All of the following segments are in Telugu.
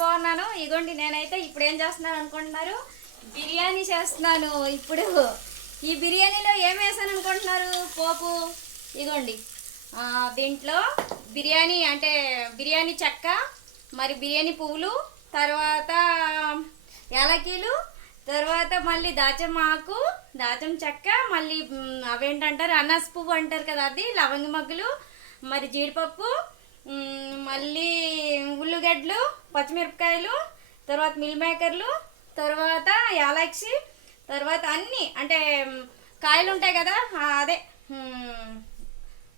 బాగున్నాను. ఇగోండి నేనైతే ఇప్పుడు ఏం చేస్తున్నాను అనుకుంటున్నారు? బిర్యానీ చేస్తున్నాను. ఇప్పుడు ఈ బిర్యానీలో ఏం వేసాను అనుకుంటున్నారు? పోపు. ఇగోండి. దీంట్లో బిర్యానీ అంటే బిర్యానీ చెక్క మరి బిర్యానీ పువ్వులు తర్వాత యాలకీలు తర్వాత మళ్ళీ దాచం ఆకు దాచం చెక్క మళ్ళీ అవేంటంటారు? అనాస పువ్వు అంటారు కదా అది లవంగ మగ్గులు మరి జీడిపప్పు మళ్ళీ ఉల్లిగడ్డలు పచ్చిమిరపకాయలు తర్వాత మిల్ మేకర్లు తర్వాత యాలక్సి తర్వాత అన్నీ అంటే కాయలు ఉంటాయి కదా అదే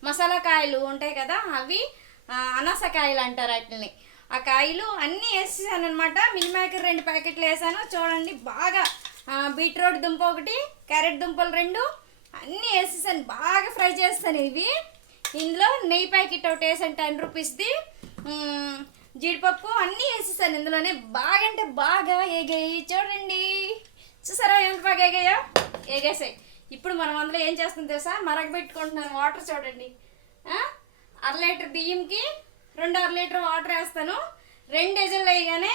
మసాలా కాయలు ఉంటాయి కదా అవి ఆ, అనాస కాయలు అంటారు వాటిని. ఆ కాయలు అన్నీ వేసేసాను అనమాట మిల్ మేకర్ రెండు ప్యాకెట్లు వేసాను. చూడండి బాగా బీట్రూట్ దుంప ఒకటి క్యారెట్ దుంపలు రెండు అన్నీ వేసేసాను. బాగా ఫ్రై చేస్తాను ఇవి. ఇందులో నెయ్యి ప్యాకెట్ ఒకటి వేసాను టెన్ రూపీస్ది జీడిపప్పు అన్నీ వేసేసాను ఇందులోనే. బాగా అంటే బాగా ఏగాయి చూడండి. చూసారా ఎంత బాగా ఏగాయో? ఏగేసాయి. ఇప్పుడు మనం అందులో ఏం చేస్తుంది తెలుసా? మరగబెట్టుకుంటున్నాను వాటర్ చూడండి. అర లీటర్ బియ్యంకి రెండు అర లీటర్ వాటర్ వేస్తాను. రెండు డజన్లు వేయగానే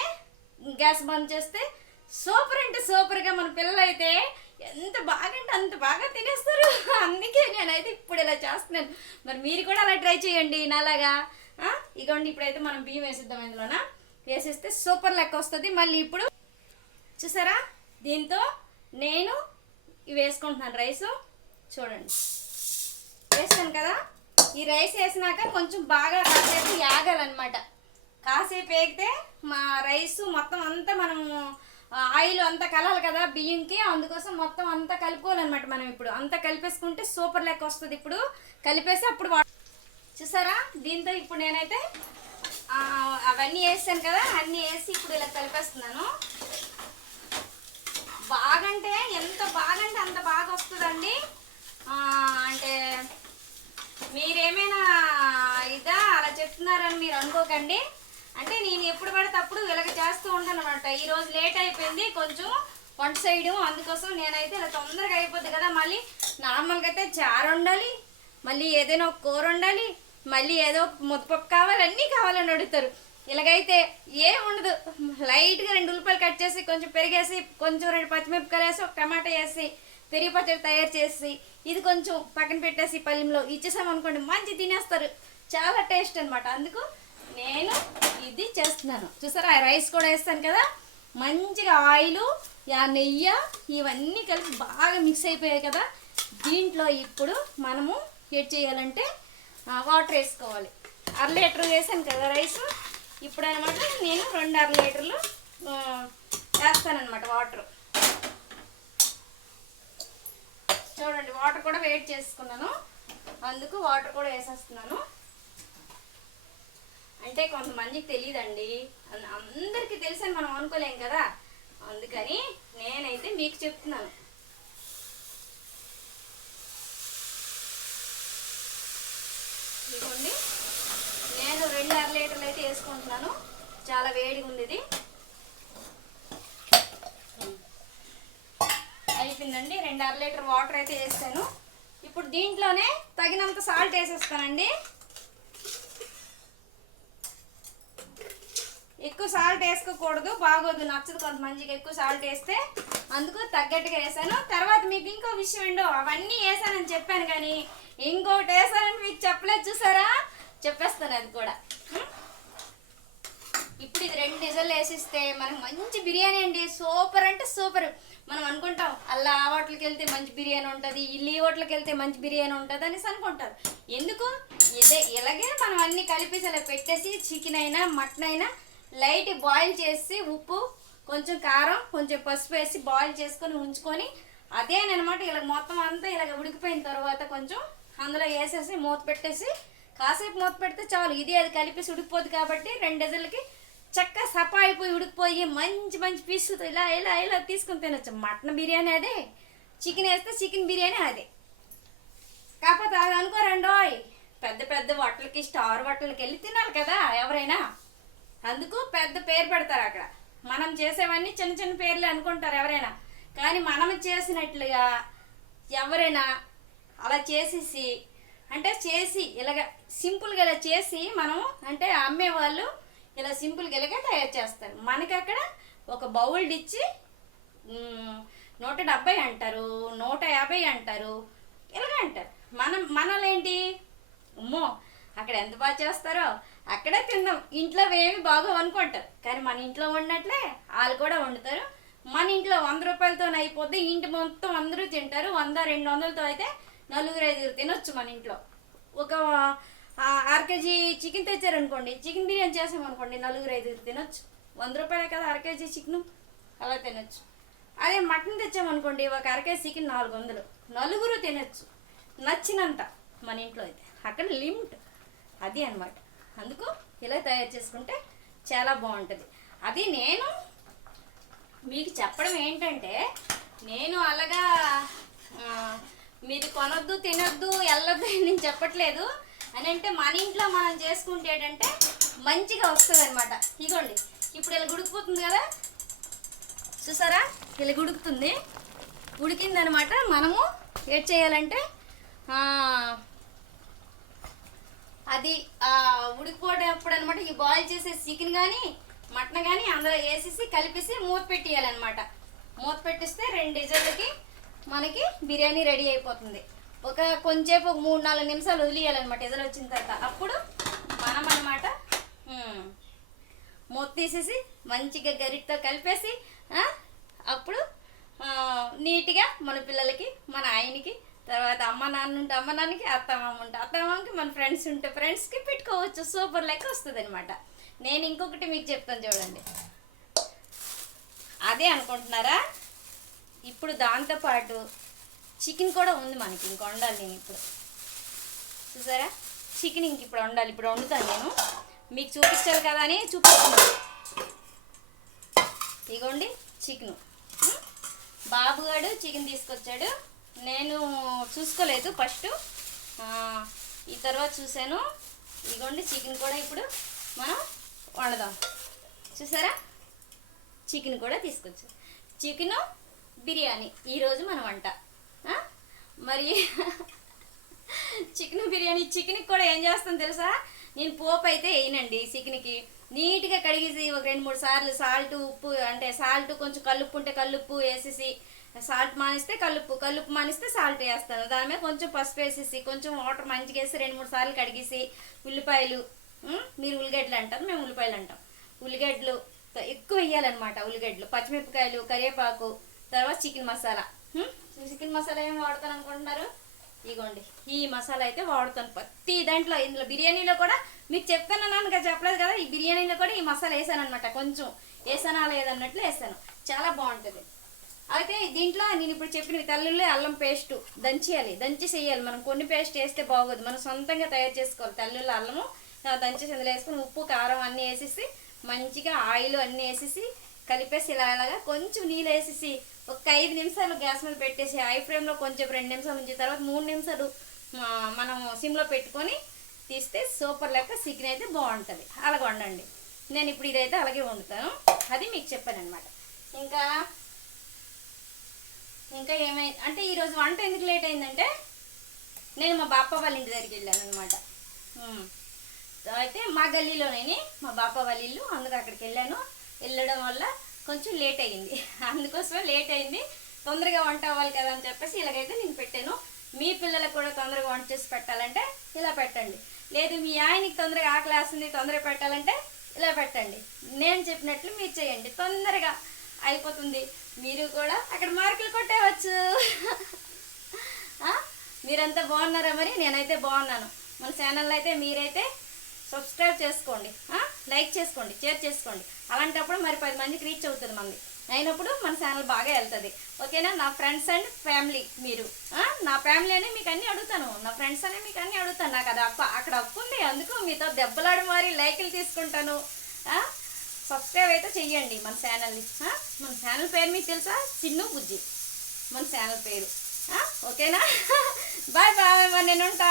గ్యాస్ బంద్ చేస్తే సూపర్ అంటే సూపర్గా మన పిల్లలు అయితే ఎంత బాగా అంటే అంత బాగా తినేస్తారు. అందుకే నేనైతే ఇప్పుడు ఇలా చేస్తున్నాను. మరి మీరు కూడా అలా ట్రై చేయండి నాలాగా. ఇగోండి ఇప్పుడైతే మనం బియ్యం వేసిద్దాం ఇందులోన? వేసేస్తే సూపర్ లెక్క వస్తుంది. మళ్ళీ ఇప్పుడు చూసారా? దీంతో నేను ఇవి వేసుకుంటున్నాను రైస్. చూడండి. వేసాను కదా? ఈ రైస్ వేసినాక కొంచెం బాగా కాసేపు యాగాలన్నమాట. కాసేపు వేగితే మా రైస్ మొత్తం అంతా మనము ఆయిల్ అంతా కలాలి కదా బియ్యంకి. అందుకోసం మొత్తం అంతా కలుపుకోవాలన్నమాట మనం ఇప్పుడు. అంతా కలిపేసుకుంటే సూపర్ లెక్క వస్తుంది ఇప్పుడు. కలిపేసి అప్పుడు చూసారా? దీంతో ఇప్పుడు నేనైతే అవన్నీ వేసాను కదా అన్నీ వేసి ఇప్పుడు ఇలా కలిపేస్తున్నాను. బాగంటే ఎంత బాగంటే అంత బాగా వస్తుందండి. అంటే మీరేమైనా ఇదా అలా చెప్తున్నారని మీరు అనుకోకండి. అంటే నేను ఎప్పుడు పడితే అప్పుడు ఇలాగ చేస్తూ ఉంటాను అనమాట ఈరోజు లేట్ అయిపోయింది కొంచెం వంట సైడు అందుకోసం నేనైతే ఇలా తొందరగా అయిపోద్ది కదా. మళ్ళీ నార్మల్గా అయితే చారు ఉండాలి మళ్ళీ ఏదైనా ఒక కూర ఉండాలి మళ్ళీ ఏదో ముద్దపప్పు కావాలి అన్నీ కావాలని అడుగుతారు. ఇలాగైతే ఏం ఉండదు. లైట్గా రెండు ఉల్లిపాయలు కట్ చేసి కొంచెం పెరిగేసి కొంచెం రెండు పచ్చిమిరపకాయలు వేసి ఒక టమాటా వేసి పెరిగి పచ్చడి తయారు చేసి ఇది కొంచెం పక్కన పెట్టేసి పల్లెంలో ఇచ్చేసామనుకోండి మంచి తినేస్తారు. చాలా టేస్ట్ అనమాట అందుకు నేను ఇది చేస్తున్నాను. చూసారా? రైస్ కూడా వేస్తాను కదా? మంచిగా ఆయిల్ ఆ నెయ్యి ఇవన్నీ కలిపి బాగా మిక్స్ అయిపోయాయి కదా? దీంట్లో ఇప్పుడు మనము ఏడ్ చేయాలంటే వాటర్ వేసుకోవాలి. అర లీటర్ వేసాను కదా రైస్? ఇప్పుడు అనమాట నేను రెండు అర లీటర్లు వేస్తానమాట వాటర్. చూడండి వాటర్ కూడా వెయిట్ చేసుకున్నాను. అందుకు వాటర్ కూడా వేసేస్తున్నాను. అంటే కొంతమందికి తెలియదండి అందరికీ తెలుసని మనం అనుకోలేం కదా. అందుకని నేనైతే మీకు చెప్తున్నాను. ఇదిగోండి. నేను రెండు అర లీటర్లు అయితే వేసుకుంటున్నాను. చాలా వేడిగా ఉంది ఇది అయిపోయిందండి. రెండు అర లీటర్ వాటర్ అయితే వేసాను ఇప్పుడు దీంట్లోనే తగినంత సాల్ట్ వేసేస్తానండి. ఎక్కువ సాల్ట్ వేసుకోకూడదు బాగోదు నచ్చదు కొంతమందికి ఎక్కువ సాల్ట్ వేస్తే అందుకు తగ్గట్టుగా వేసాను. తర్వాత మీకు ఇంకో విషయం ఏంటో అవన్నీ వేసానని చెప్పాను కానీ ఇంకోటి వేసానని మీకు చెప్పలేదు చూసారా? చెప్పేస్తాను అది కూడా. ఇప్పుడు ఇది రెండు డిజైన్లు వేసిస్తే మనకు మంచి బిర్యానీ అండి. సూపర్ అంటే సూపర్. మనం అనుకుంటాం అలా ఆ హోటల్కి వెళ్తే మంచి బిర్యానీ ఉంటుంది ఇల్లు ఈ హోటల్కి వెళ్తే మంచి బిర్యానీ ఉంటుంది అనేసి అనుకుంటారు. ఎందుకు? ఇదే ఇలాగే మనం అన్ని కలిపేసి అలా పెట్టేసి చికెన్ అయినా మటన్ అయినా లైట్ బాయిల్ చేసి ఉప్పు కొంచెం కారం కొంచెం పసుపు వేసి బాయిల్ చేసుకొని ఉంచుకొని అదేనమాట ఇలా మొత్తం అంతా ఇలాగ ఉడికిపోయిన తర్వాత కొంచెం అందులో వేసేసి మూత పెట్టేసి కాసేపు మూత పెడితే చాలు. ఇది అది కలిపేసి ఉడికిపోద్ది కాబట్టి రెండు డజన్లకి చక్క సపా అయిపోయి ఉడికిపోయి మంచి మంచి పీసులతో ఇలా ఇలా ఇలా తీసుకుని తినొచ్చు. మటన్ బిర్యానీ అదే. చికెన్ వేస్తే చికెన్ బిర్యానీ అదే. కాకపోతే అది అనుకోరండోయ్ పెద్ద పెద్ద హోటల్కి స్టార్ హోటల్కి వెళ్ళి తినాలి కదా ఎవరైనా. అందుకు పెద్ద పేరు పెడతారు అక్కడ. మనం చేసేవన్నీ చిన్న చిన్న పేర్లు అనుకుంటారు ఎవరైనా. కానీ మనం చేసినట్లుగా ఎవరైనా అలా చేసేసి అంటే చేసి ఇలాగ సింపుల్గా ఇలా చేసి మనం అంటే అమ్మేవాళ్ళు ఇలా సింపుల్గా ఇలాగే తయారు చేస్తారు. మనకి అక్కడ ఒక బౌల్డ్ ఇచ్చి నూట డెబ్బై అంటారు నూట యాభై అంటారు ఇలాగ అంటారు. మనం మనలేంటి? అమ్మో అక్కడ ఎంత బాగా చేస్తారో. అక్కడే తిందాం ఇంట్లో ఏమి బాగో అనుకుంటారు. కానీ మన ఇంట్లో వండినట్లే వాళ్ళు కూడా వండుతారు. మన ఇంట్లో వంద రూపాయలతో అయిపోతే ఇంటి మొత్తం అందరూ తింటారు. వంద రెండు వందలతో అయితే నలుగురు ఐదుగురు తినొచ్చు మన ఇంట్లో. ఒక అర కేజీ చికెన్ తెచ్చారనుకోండి చికెన్ బిర్యానీ చేసామనుకోండి నలుగురు ఐదుగురు తినొచ్చు. వంద రూపాయలే కదా అర కేజీ చికెన్. అలా తినొచ్చు. అదే మటన్ తెచ్చామనుకోండి ఒక అర కేజీ చికెన్ నాలుగు వందలు. నలుగురు తినొచ్చు. నచ్చినంత మన ఇంట్లో అయితే. అక్కడ లిమిట్. అది అన్నమాట. అందుకు ఇలా తయారు చేసుకుంటే చాలా బాగుంటుంది. అది నేను మీకు చెప్పడం ఏంటంటే నేను అలాగా మీరు కొనొద్దు తినొద్దు వెళ్ళొద్దు అని నేను చెప్పట్లేదు. అని అంటే మన ఇంట్లో మనం చేసుకుంటే ఏంటంటే మంచిగా వస్తుంది అనమాట ఇగోండి ఇప్పుడు ఇలా గుడికిపోతుంది కదా? చూసారా? ఇలా గుడుకుతుంది. ఉడికిందనమాట మనము. ఏం చేయాలంటే అది ఆ, ఉడికిపోయేటప్పుడు అనమాట ఈ బాయిల్ చేసే చికెన్ కానీ మటన్ కానీ అందులో వేసేసి కలిపేసి మూత పెట్టేయాలన్నమాట. మూత పెట్టిస్తే రెండు డిజైన్లకి మనకి బిర్యానీ రెడీ అయిపోతుంది. ఒక కొంచెంసేపు ఒక మూడు నాలుగు నిమిషాలు వదిలేయాలన్నమాట ఇజలు వచ్చిన తర్వాత. అప్పుడు మనం అనమాట మూత తీసేసి మంచిగా గరిటతో కలిపేసి అప్పుడు నీట్గా మన పిల్లలకి మన ఆయనకి తర్వాత అమ్మ నాన్న ఉంటే అమ్మ నాన్నకి అత్తమామ ఉంటే అత్తమామకి మన ఫ్రెండ్స్ ఉంటే ఫ్రెండ్స్కి పెట్టుకోవచ్చు. సూపర్ లెక్క వస్తుంది అనమాట నేను ఇంకొకటి మీకు చెప్తాను చూడండి. అదే అనుకుంటున్నారా? ఇప్పుడు దాంతోపాటు చికెన్ కూడా ఉంది మనకి ఇంక వండాలి నేను ఇప్పుడు. చూసారా? చికెన్ ఇంక ఇప్పుడు వండాలి. ఇప్పుడు వండుతాను నేను. మీకు చూపించాలి కదా అని చూపిస్తున్నాను. ఇగోండి చికెను. బాబుగాడు చికెన్ తీసుకొచ్చాడు. నేను చూసుకోలేదు ఫస్ట్. ఈ తర్వాత చూశాను. ఇదిగోండి చికెన్ కూడా ఇప్పుడు మనం వండుదాం. చూసారా? చికెన్ కూడా తీసుకొచ్చు. చికెను బిర్యానీ ఈరోజు మన వంట. మరి చికెన్ బిర్యానీ చికెన్కి కూడా ఏం చేస్తాను తెలుసా? నేను పోపు అయితే వేయనండి చికెన్కి. నీట్గా కడిగేసి ఒక రెండు మూడు సార్లు సాల్ట్ ఉప్పు అంటే సాల్ట్ కొంచెం కల్లుప్పు ఉంటే కల్లుప్పు వేసేసి సాల్ట్ మానిస్తే కల్లుప్పు కల్లుప్పు మానిస్తే సాల్ట్ వేస్తాను. దాని మీద కొంచెం పసుపు వేసేసి కొంచెం వాటర్ మంచిగా వేసి రెండు మూడు సార్లు కడిగేసి ఉల్లిపాయలు మీరు ఉల్లిగడ్డలు అంటారు మేము ఉల్లిపాయలు అంటాం. ఉల్లిగడ్డలు ఎక్కువ వేయాలన్నమాట ఉల్లిగడ్డలు పచ్చిమిరపకాయలు కరివేపాకు తర్వాత చికెన్ మసాలా. చికెన్ మసాలా ఏం వాడతాను ఇగోండి ఈ మసాలా అయితే వాడుతాను ప్రతి దాంట్లో. ఇందులో బిర్యానీలో కూడా మీకు చెప్తాను కదా చెప్పలేదు కదా ఈ బిర్యానీలో కూడా ఈ మసాలా వేసాను అనమాట కొంచెం వేసానా లేదన్నట్లు వేసాను. చాలా బాగుంటుంది. అయితే దీంట్లో నేను ఇప్పుడు చెప్పిన తెల్లుల్లి అల్లం పేస్ట్ దంచేయాలి. దంచి చేయాలి. మనం కొన్ని పేస్ట్ వేస్తే బాగోదు. మనం సొంతంగా తయారు చేసుకోవాలి. తెల్లుల్లి అల్లము ఆ, దంచేసి అందులో వేసుకుని ఉప్పు కారం అన్నీ వేసేసి మంచిగా ఆయిల్ అన్నీ వేసేసి కలిపేసి ఇలా ఇలాగా కొంచెం నీళ్ళు వేసేసి ఒక ఐదు నిమిషాలు గ్యాస్ మీద పెట్టేసి ఐ ఫ్లేమ్లో కొంచెం రెండు నిమిషాలు ఉంచిన తర్వాత మూడు నిమిషాలు మనం సిమ్లో పెట్టుకొని తీస్తే సూపర్ లెక్క చికెన్ అయితే బాగుంటుంది. అలాగ వండండి. నేను ఇప్పుడు ఇదైతే అలాగే వండుతాను. అది మీకు చెప్పాను అనమాట ఇంకా ఇంకా ఏమై అంటే ఈరోజు వంట ఎందుకు లేట్ అయిందంటే నేను మా బాప వాళ్ళ ఇంటి దగ్గరికి వెళ్ళాను అనమాట అయితే మా గల్లీలోనే మా బాప వాళ్ళ ఇల్లు అందుకు అక్కడికి వెళ్ళాను. వెళ్ళడం వల్ల కొంచెం లేట్ అయ్యింది. అందుకోసమే లేట్ అయింది తొందరగా వంట అవ్వాలి కదా అని చెప్పేసి ఇలాగైతే నేను పెట్టాను. మీ పిల్లలకు కూడా తొందరగా వంట చేసి పెట్టాలంటే ఇలా పెట్టండి. లేదు మీ ఆయనకి తొందరగా ఆకలి వేస్తుంది తొందరగా పెట్టాలంటే ఇలా పెట్టండి. నేను చెప్పినట్లు మీరు చేయండి. తొందరగా అయిపోతుంది. మీరు కూడా అక్కడ మార్కులు కొట్టేవచ్చు మీరంతా బాగున్నారా మరి? నేనైతే బాగున్నాను. మన ఛానల్లో అయితే మీరైతే సబ్స్క్రైబ్ చేసుకోండి. లైక్ చేసుకోండి షేర్ చేసుకోండి. అలాంటప్పుడు మరి పది మందికి రీచ్ అవుతుంది మంది అయినప్పుడు మన ఛానల్ బాగా వెళ్తుంది. ఓకేనా నా? ఫ్రెండ్స్ అండ్ ఫ్యామిలీ మీరు. నా ఫ్యామిలీ అనే మీకు అన్నీ అడుగుతాను. నా ఫ్రెండ్స్ అనే మీకు అన్నీ అడుగుతాను. నాకు అది అప్పు అక్కడ అప్పు ఉంది. అందుకు మీతో దెబ్బలాడి మరి లైకులు తీసుకుంటాను. సబ్స్క్రైబ్ అయితే చెయ్యండి మన ఛానల్ని మన ఛానల్ పేరు మీకు తెలుసా? చిన్ను బుజ్జి. మన ఛానల్ పేరు. ఓకేనా బాయ్ బాయ్ మరి నేను ఉంటా